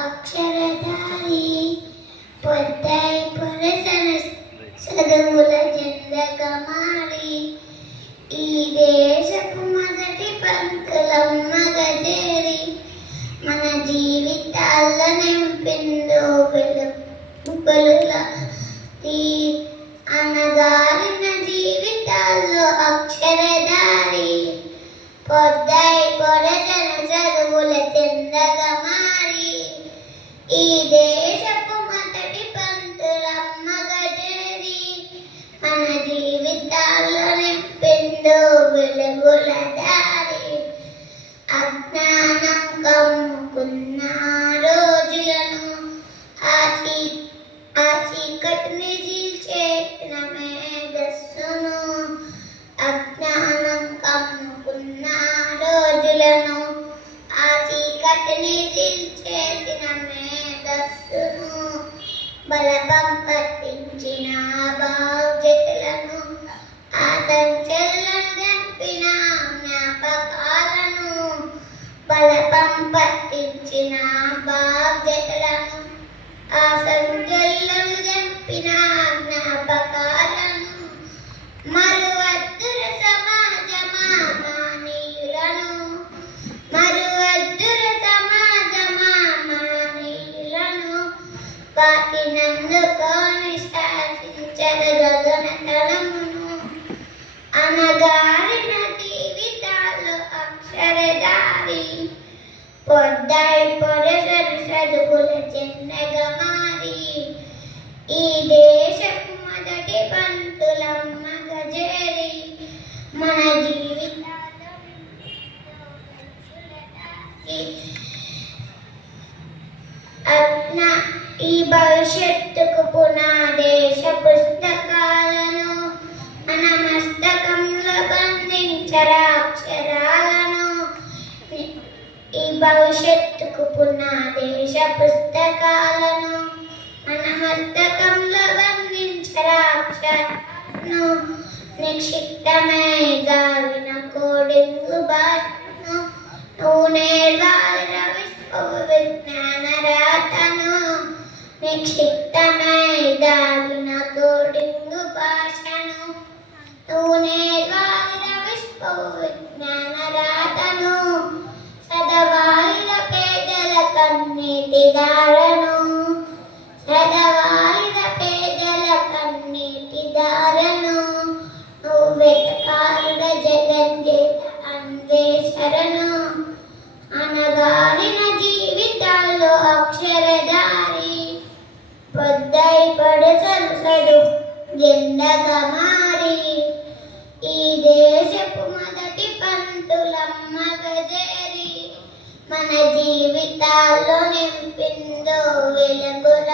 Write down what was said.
అక్షరధారి పొద్దై పొరసన చదువుల జెండగమారి ఈ దేశపు మొదటి పంతులమ్మగా చేరి మన జీవితాల్లో నింపిందో వెలుగుల అనగారిన జీవితాల్లో అక్షరధారి పొద్దై పొరసన చదువుల జెండగమారి ఈ దేశపు మొదటి పంతులమ్మగా చేరి మన జీవితాల్లో నింపిందో వెలుగుల దారి అజ్ఞానం కమ్ముకున్న రోజులను ఆ చీకటిని చీల్చేసిన మేధస్సును అజ్ఞానం కమ్ముకున్న రోజులను ఆ చీకటిని చీల్చేసిన మేధస్సును బలపం పట్టించిన బాధ్యతలను ఆ సంచలనం గంపిన జ్ఞాపకాలను బలపం పట్టించిన బాధ్యతలను ఆ సంచలనం గంపిన జ్ఞాపకాలను మరువద్దుర సమాజ మానీయులను మరువద్దుర సమాజ మానీయులను పాటినందుకొని శాసించగగనతనమును అనగారిన జీవితాలు అక్షరధారి పొద్దై పొరసన చదువుల జెండగమారి ఈ దేశపు మొదటి పంతులమ్మగా చేరి మన జీవితాల్లో ఈ భవిష్యత్తుకు పునాదేశ పుస్తకాలను మన మస్తకంలో బంధించరా అక్షరాలను ఈ భవిష్యత్తుకు పునాదేశ పుస్తకాలను మన మస్తకంలో బంధించరా అక్షరాలను నిక్షిప్తమై గాలిన కోడింగు భాషను నువ్వు నేర్వాలిన విజ్ఞాన రాతను నిక్షిప్తమై దాగిన కోడింగు భాషను నువ్వు నేర్వాలిన విజ్ఞాన రాతను చదవాలిన పేదల కన్నీటి దారను చదవాలిన పేదల కన్నీటి దారను నువ్వు వెతకాలిన జగంజేత అన్వేషణను అనగారిన జీవితాల్లో అక్షరధారి పొద్దై పొడసను చదువు జెండగమారి ఈ దేశపు మొదటి పంతులమ్మగా చేరి మన జీవితాల్లో నింపిందో వెలుగుల